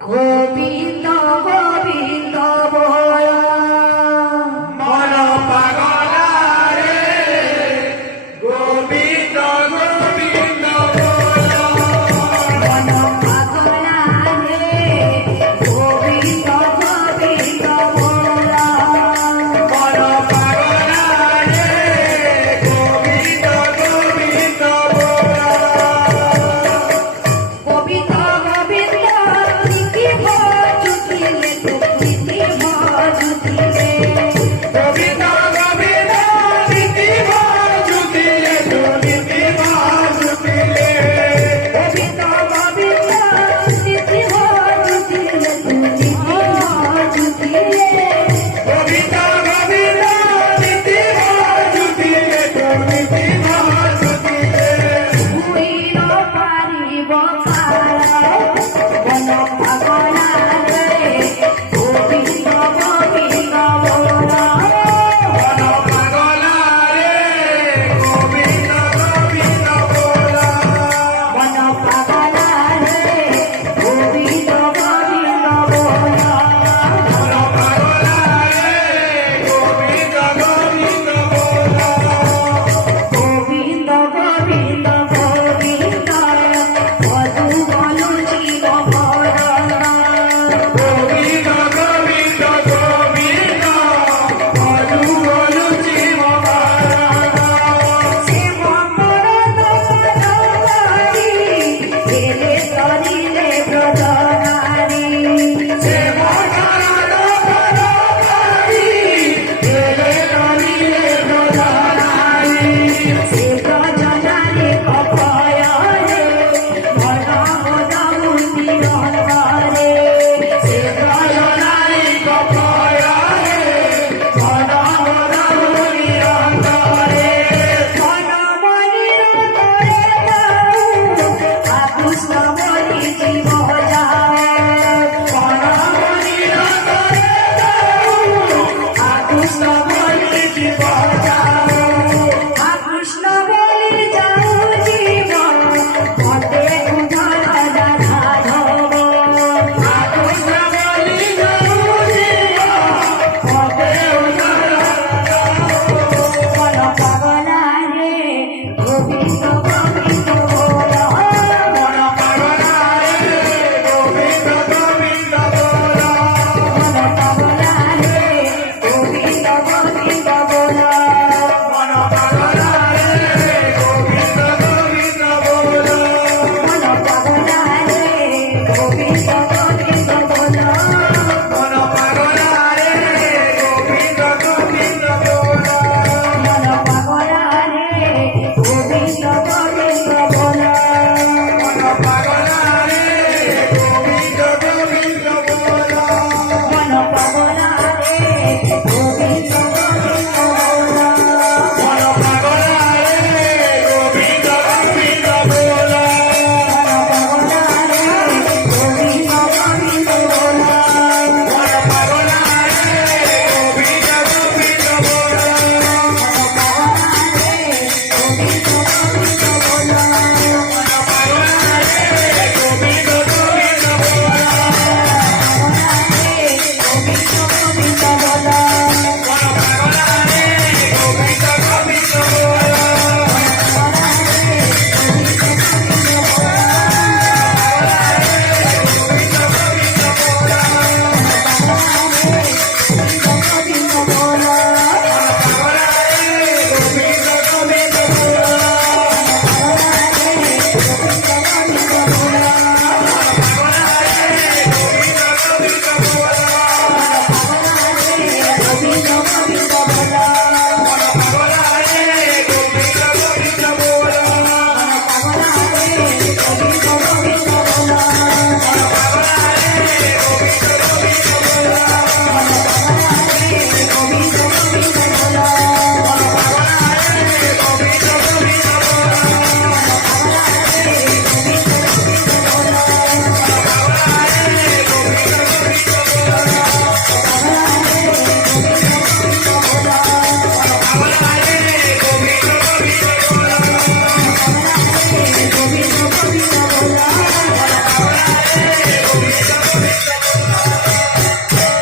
গোবিন্দ গোবিন্দ বলা মন পাগলা রে গোবিন্দ গোবিন্দ বলা মন পাগলা রে গোবিন্দ গোবিন্দ বলা মন পাগলা রে গোবিন্দ গোবিন্দ বলা গোবিন্দ গোবিন্দ নীতি ভজুতিলে নীতি ভজুতিলে গোবিন্দ গোবিন্দ নীতি ভজুতিলে নীতি ভজুতিলে গোবিন্দ গোবিন্দ নীতি ভজুতিলে নীতি ভজুতিলে গোবিন্দ গোবিন্দ নীতি ভজুতিলে নীতি ভজুতিলে ভুইল পারিব কারা মন পাগলা রে গোবিন্দ গোবিন্দ বলা মন পাগলা রে গোবিন্দ গোবিন্দ বলা মন পাগলা রে গোবিন্দ গোবিন্দ বলা মন পাগলা রে গোবিন্দ গোবিন্দ বলা গোবিন্দ গোবিন্দ গোবিন্দ মধু বলু জীব ভরনা গোবিন্দ গোবিন্দ গোবিন্দ মধু বলু জীব বারানা শিব মরণ পদবাড়ি ছেলে তরিলে